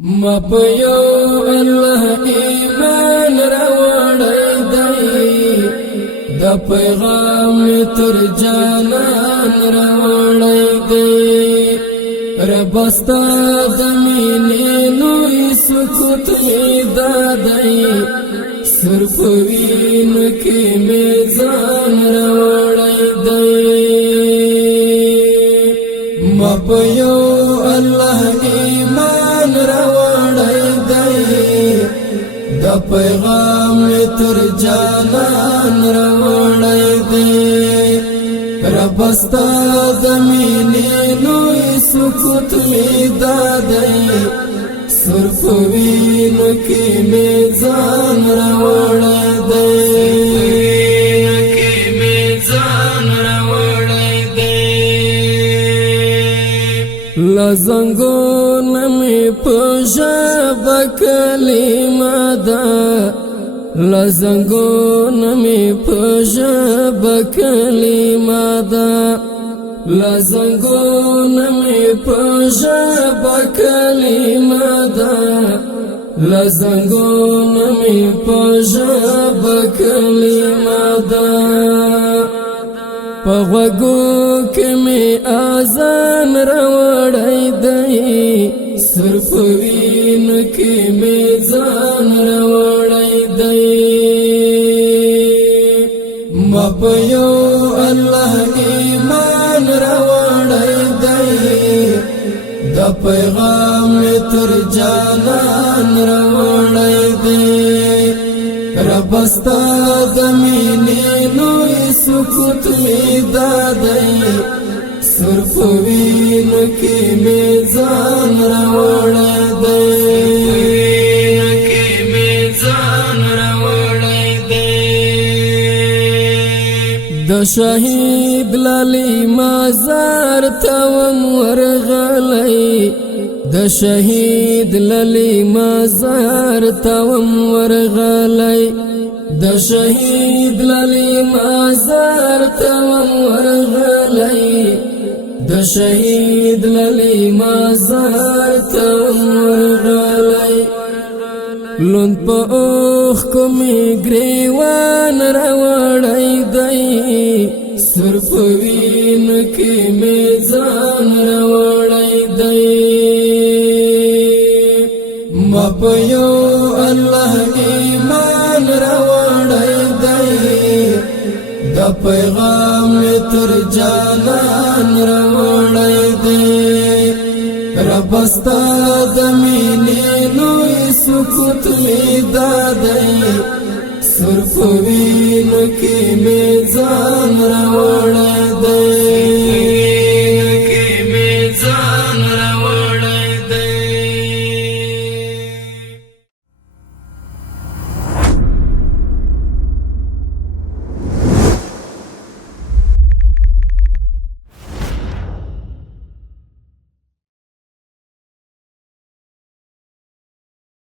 ما په یو الله ایمان راوړی دی د پیغام تر جانان راوړی دی رب ستا د مینې لوی سکوت می دادی صرف وینو کې می ځان راوړی دی ما په یو الله ایمان راوړی دی د پیغام تر جانان راوړی دی رب ستا د مینې لوی سکوت می دادی صرف وینو کې می ځان راوړی دی لزنگو نمی پژب کلمه دا لزنگو نمی پژب کلمه دا لزنگو نمی پژب کلمه دا لزنگو نمی پژب کلمه دا پغوگو کمی آزان راوڑی دی صرف وینو کمی زان راوڑی دی ما پیو اللہ ایمان راوڑی دی دا پیغام تر جانان راوڑی دی رب ستا د مینې لوی سکوت می دادی صرف وینو کې می ځان راوړی دی د شهید لالی مزار ته ورغلی د شهید لالی مزار ته ورغلی د شهید لالی مزار ته ورغلی د شهید لالی مزار ته ورغلی لوند په اوخ کومې ګریوان راوړی دی صرف وینو کې می ځان راوړی دی ما په یو الله ایمان راوړی دی د پیغام تر جانان راوړی دی رب ستا د مینې لوی سکوت می دادی صرف وینو کې می ځان راوړی